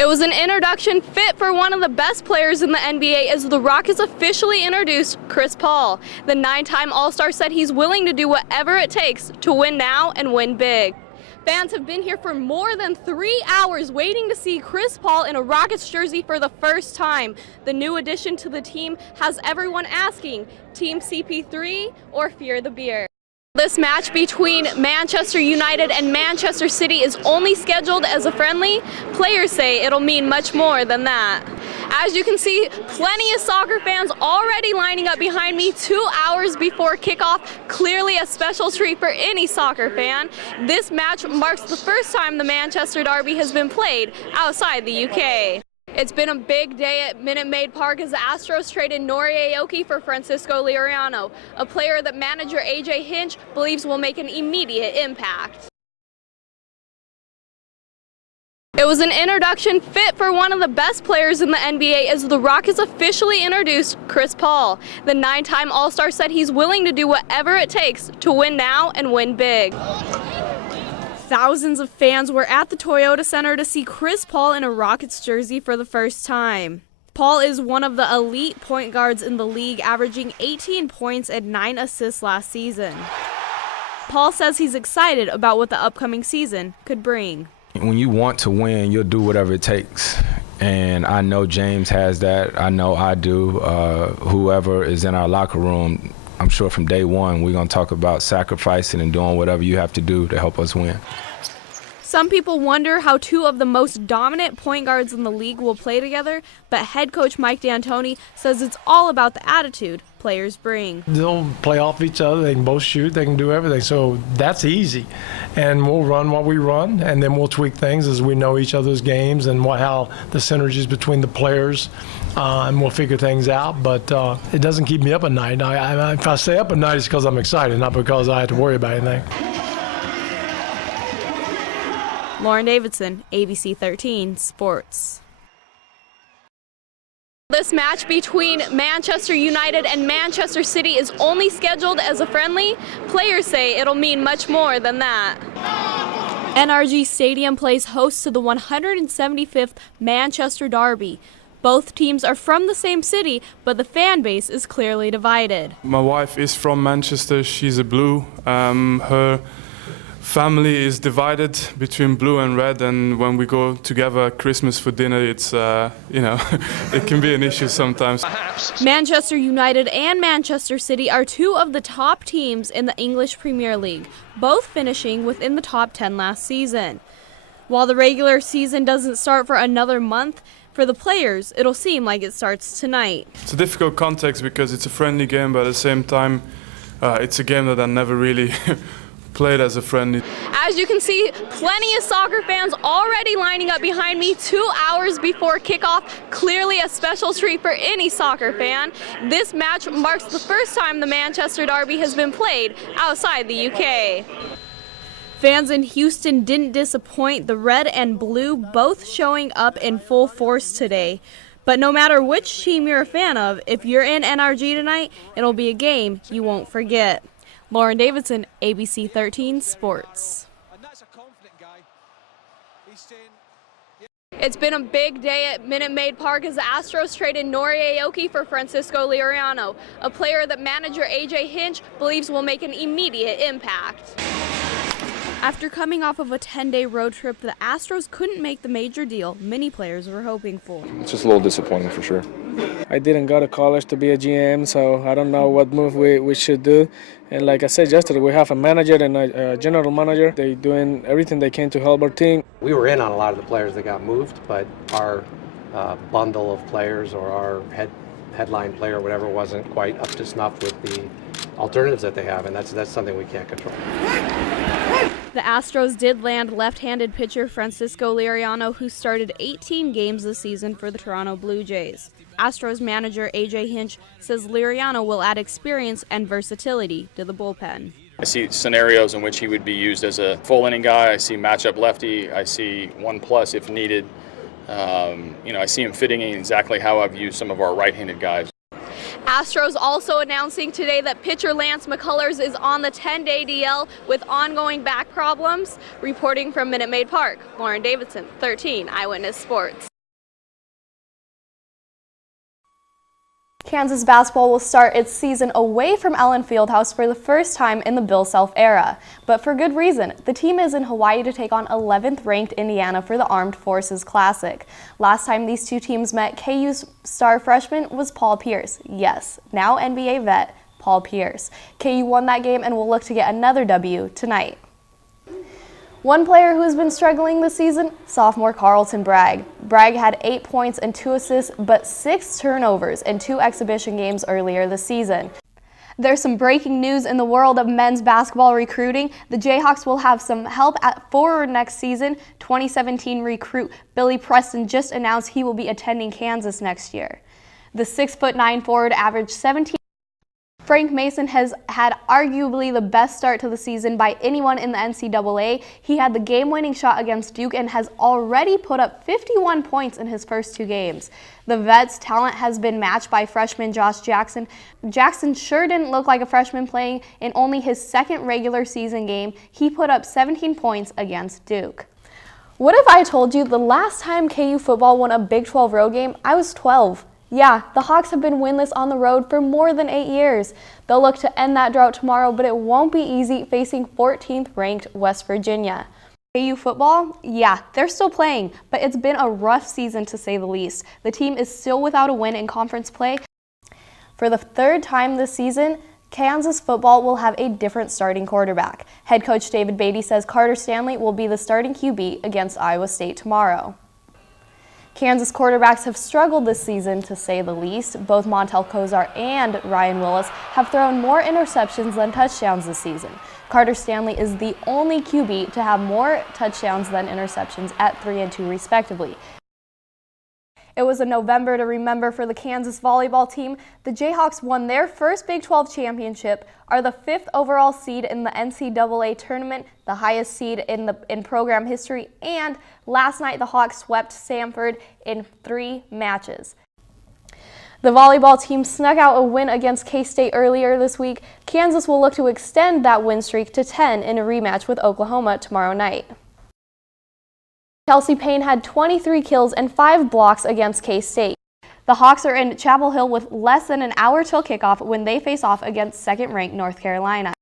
It was an introduction fit for one of the best players in the NBA as the Rockets officially introduced Chris Paul. The 9-time All-Star said he's willing to do whatever it takes to win now and win big. Fans have been here for more than 3 hours waiting to see Chris Paul in a Rockets jersey for the first time. The new addition to the team has everyone asking, Team CP3 or Fear the Beer? This match between Manchester United and Manchester City is only scheduled as a friendly. Players say it'll mean much more than that. As you can see, plenty of soccer fans already lining up behind me 2 hours before kickoff. Clearly a special treat for any soccer fan. This match marks the first time the Manchester Derby has been played outside the UK. It's been a big day at Minute Maid Park as the Astros traded Nori Aoki for Francisco Liriano, a player that manager AJ Hinch believes will make an immediate impact. It was an introduction fit for one of the best players in the NBA as the Rockets officially introduced Chris Paul. The 9-time All-Star said he's willing to do whatever it takes to win now and win big. Thousands of fans were at the Toyota Center to see Chris Paul in a Rockets jersey for the first time. Paul is one of the elite point guards in the league, averaging 18 points and 9 assists last season. Paul says he's excited about what the upcoming season could bring. When you want to win, you'll do whatever it takes. And I know James has that. I know I do. Whoever is in our locker room, I'm sure from day one, we're going to talk about sacrificing and doing whatever you have to do to help us win. Some people wonder how two of the most dominant point guards in the league will play together, but head coach Mike D'Antoni says it's all about the attitude players bring. They'll play off each other, they can both shoot, they can do everything, so that's easy. And we'll run what we run, and then we'll tweak things as we know each other's games and how the synergies between the players, and we'll figure things out, but it doesn't keep me up at night. If I stay up at night, it's because I'm excited, not because I have to worry about anything. Lauren Davidson, ABC 13 Sports. This match between Manchester United and Manchester City is only scheduled as a friendly. Players say it'll mean much more than that. NRG Stadium plays host to the 175th Manchester Derby. Both teams are from the same city, but the fan base is clearly divided. My wife is from Manchester. She's a Blue. Her family is divided between blue and red, and when we go together at Christmas for dinner, it's, it can be an issue sometimes. Manchester United and Manchester City are two of the top teams in the English Premier League, both finishing within the top 10 last season. While the regular season doesn't start for another month, for the players, it'll seem like it starts tonight. It's a difficult context because it's a friendly game, but at the same time, it's a game that I never really played as a friendly. As you can see, plenty of soccer fans already lining up behind me 2 hours before kickoff. Clearly a special treat for any soccer fan. This match marks the first time the Manchester Derby has been played outside the UK. Fans in Houston didn't disappoint, the red and blue both showing up in full force today. But no matter which team you're a fan of, if you're in NRG tonight, it'll be a game you won't forget. Lauren Davidson, ABC 13 Sports. It's been a big day at Minute Maid Park as the Astros traded Nori Aoki for Francisco Liriano, a player that manager AJ Hinch believes will make an immediate impact. After coming off of a 10-day road trip, the Astros couldn't make the major deal many players were hoping for. It's just a little disappointing for sure. I didn't go to college to be a GM, so I don't know what move we should do. And like I said yesterday, we have a manager and a general manager. They're doing everything they can to help our team. We were in on a lot of the players that got moved, but our bundle of players or our headline player or whatever wasn't quite up to snuff with the alternatives that they have, and that's something we can't control. The Astros did land left-handed pitcher Francisco Liriano, who started 18 games this season for the Toronto Blue Jays. Astros manager AJ Hinch says Liriano will add experience and versatility to the bullpen. I see scenarios in which he would be used as a full inning guy. I see matchup lefty. I see 1+ if needed. I see him fitting in exactly how I've used some of our right-handed guys. Astros also announcing today that pitcher Lance McCullers is on the 10-day DL with ongoing back problems. Reporting from Minute Maid Park, Lauren Davidson, 13 Eyewitness Sports. Kansas basketball will start its season away from Allen Fieldhouse for the first time in the Bill Self era. But for good reason. The team is in Hawaii to take on 11th ranked Indiana for the Armed Forces Classic. Last time these two teams met, KU's star freshman was Paul Pierce. Yes, now NBA vet Paul Pierce. KU won that game and will look to get another W tonight. One player who has been struggling this season, sophomore Carlton Bragg. Bragg had 8 points and 2 assists, but 6 turnovers in 2 exhibition games earlier this season. There's some breaking news in the world of men's basketball recruiting. The Jayhawks will have some help at forward next season. 2017 recruit Billy Preston just announced he will be attending Kansas next year. The 6'9" forward averaged 17. Frank Mason has had arguably the best start to the season by anyone in the NCAA. He had the game-winning shot against Duke and has already put up 51 points in his first 2 games. The vet's talent has been matched by freshman Josh Jackson. Jackson sure didn't look like a freshman playing in only his second regular season game. He put up 17 points against Duke. What if I told you the last time KU football won a Big 12 road game, I was 12? Yeah, the Hawks have been winless on the road for more than 8 years. They'll look to end that drought tomorrow, but it won't be easy facing 14th ranked West Virginia. KU football? Yeah, they're still playing, but it's been a rough season to say the least. The team is still without a win in conference play. For the 3rd time this season, Kansas football will have a different starting quarterback. Head coach David Beatty says Carter Stanley will be the starting QB against Iowa State tomorrow. Kansas quarterbacks have struggled this season, to say the least. Both Montel Kozar and Ryan Willis have thrown more interceptions than touchdowns this season. Carter Stanley is the only QB to have more touchdowns than interceptions at 3 and 2 respectively. It was a November to remember for the Kansas volleyball team. The Jayhawks won their first Big 12 championship, are the 5th overall seed in the NCAA tournament, the highest seed in program history, and last night the Hawks swept Samford in 3 matches. The volleyball team snuck out a win against K-State earlier this week. Kansas will look to extend that win streak to 10 in a rematch with Oklahoma tomorrow night. Kelsey Payne had 23 kills and 5 blocks against K-State. The Hawks are in Chapel Hill with less than an hour till kickoff when they face off against second-ranked North Carolina.